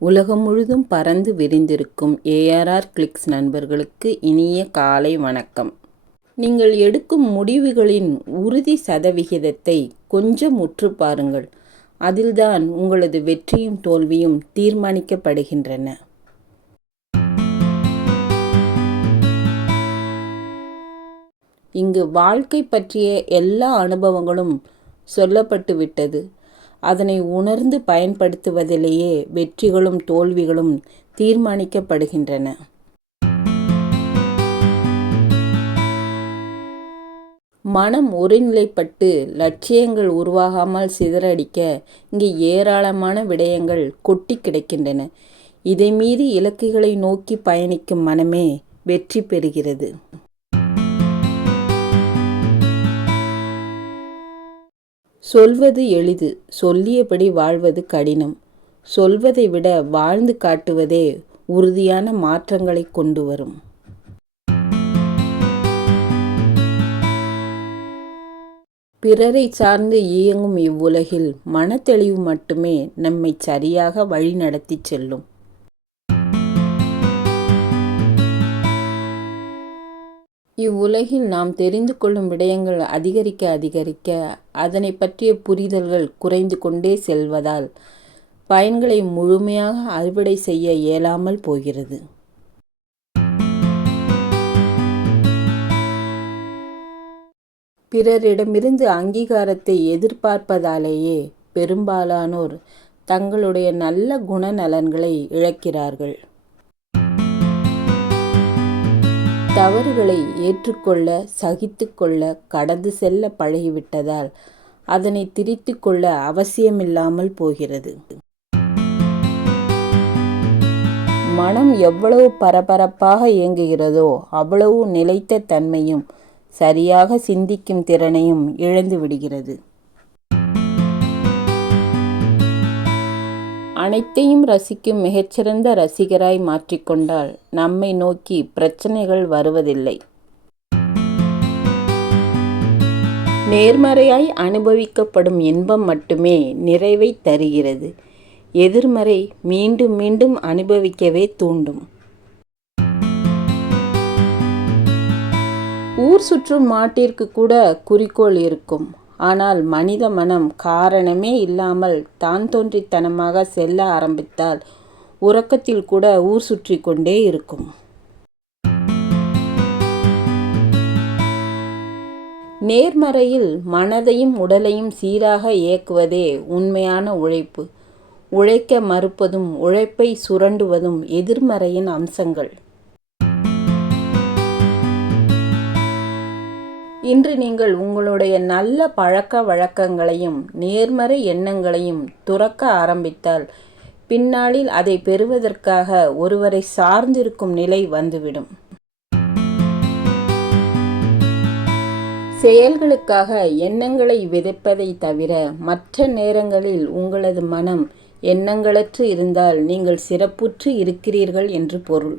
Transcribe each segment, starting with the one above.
உலகம் முழுதும் பறந்து விரிந்திருக்கும் ஏஆர்ஆர் கிளிக்ஸ் நண்பர்களுக்கு இனிய காலை வணக்கம். நீங்கள் எடுக்கும் முடிவுகளின் உறுதி சதவிகிதத்தை கொஞ்சம் உற்று பாருங்கள். அதில்தான் உங்களது வெற்றியும் தோல்வியும் தீர்மானிக்கப்படுகின்றன. இங்கு வாழ்க்கை பற்றிய எல்லா அனுபவங்களும் சொல்லப்பட்டு விட்டது அதனை உணர்ந்து பயன்படுத்துவதிலேயே வெற்றிகளும் தோல்விகளும் தீர்மானிக்கப்படுகின்றன. மனம் ஒருநிலைப்பட்டு லட்சியங்கள் உருவாகாமல் சிதறடிக்க இங்கே ஏராளமான விடயங்கள் கொட்டி கிடக்கின்றன. இதை மீறி இலக்குகளை நோக்கி பயணிக்கும் மனமே வெற்றி பெறுகிறது. சொல்வது எளிது சொல்லியபடி வாழ்வது கடினம். சொல்வதை விட வாழ்ந்து காட்டுவதே உறுதியான மாற்றங்களை கொண்டு வரும். பிறரை சார்ந்து இயங்கும் இவ்வுலகில் மனத்தெளிவு மட்டுமே நம்மை சரியாக வழிநடத்தி செல்லும். இவ்வுலகில் நாம் தெரிந்து கொள்ளும் விடயங்கள் அதிகரிக்க அதிகரிக்க அதனை பற்றிய புரிதல்கள் குறைந்து கொண்டே செல்வதால் பயன்களை முழுமையாக அறுவடை செய்ய இயலாமல் போகிறது. பிறரிடமிருந்து அங்கீகாரத்தை எதிர்பார்ப்பதாலேயே பெரும்பாலானோர் தங்களுடைய நல்ல குணநலன்களை இழக்கிறார்கள். தவறுகளை ஏற்றுக்கொள்ள சகித்து கொள்ள கடந்து செல்ல பழகிவிட்டதால் அதனை திரித்து கொள்ள அவசியமில்லாமல் போகிறது. மனம் எவ்வளவு பரபரப்பாக இயங்குகிறதோ அவ்வளவு நிலைத்த தன்மையும் சரியாக சிந்திக்கும் திறனையும் இழந்து விடுகிறது. அனைத்தையும் ரசிக்கும் மிகச்சிறந்த ரசிகராய் மாற்றிக்கொண்டால் நம்மை நோக்கி பிரச்சனைகள் வருவதில்லை. நேர்மறையாய் அனுபவிக்கப்படும் இன்பம் மட்டுமே நிறைவை தருகிறது. எதிர்மறை மீண்டும் மீண்டும் அனுபவிக்கவே தூண்டும். ஊர் சுற்றும் மாட்டிற்கு கூட குறிக்கோள் இருக்கும். ஆனால் மனித மனம் காரணமே இல்லாமல் தான் தோன்றித்தனமாக செல்ல ஆரம்பித்தால் உறக்கத்தில் கூட ஊர் சுற்றி கொண்டே இருக்கும். நேர்மறையில் மனதையும் உடலையும் சீராக இயக்குவதே உண்மையான உழைப்பு. உழைக்க மறுப்பதும் உழைப்பை சுரண்டுவதும் எதிர்மறையின் அம்சங்கள். இன்று நீங்கள் உங்களுடைய நல்ல பழக்க வழக்கங்களையும் நேர்மறை எண்ணங்களையும் துறக்க ஆரம்பித்தால் பின்னாளில் அதை பெறுவதற்காக ஒருவரை சார்ந்திருக்கும் நிலை வந்துவிடும். செயல்களுக்காக எண்ணங்களை விதைப்பதை தவிர மற்ற நேரங்களில் உங்களது மனம் எண்ணங்களற்று இருந்தால் நீங்கள் சிறப்புற்று இருக்கிறீர்கள் என்று பொருள்.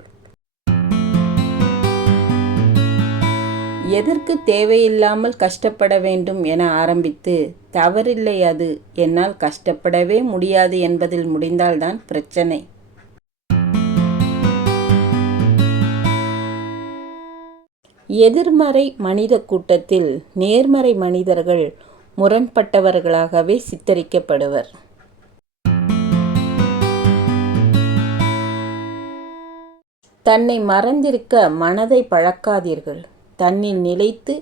எதற்கு தேவையில்லாமல் கஷ்டப்பட வேண்டும் என ஆரம்பித்து தவறில்லை அது என்னால் கஷ்டப்படவே முடியாது என்பதில் முடிந்தால்தான் பிரச்சனை. எதிர்மறை மனித கூட்டத்தில் நேர்மறை மனிதர்கள் முரண்பட்டவர்களாகவே சித்தரிக்கப்படுவர். தன்னை மறந்திருக்க மனதை பழக்காதீர்கள். தன்னில் நிலைத்து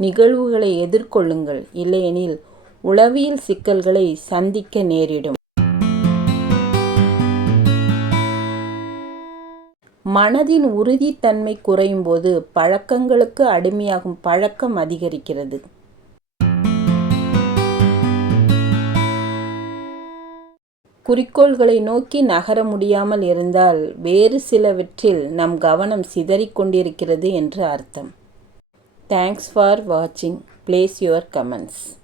நிகழ்வுகளை எதிர்கொள்ளுங்கள். இல்லையெனில் உளவியல் சிக்கல்களை சந்திக்க நேரிடும். மனதின் உறுதித்தன்மை குறையும் போது பழக்கங்களுக்கு அடிமையாகும் பழக்கம் அதிகரிக்கிறது. குறிக்கோள்களை நோக்கி நகர முடியாமல் இருந்தால் வேறு சிலவற்றில் நம் கவனம் சிதறிக்கொண்டிருக்கிறது என்று அர்த்தம். Thanks for watching. Place your comments.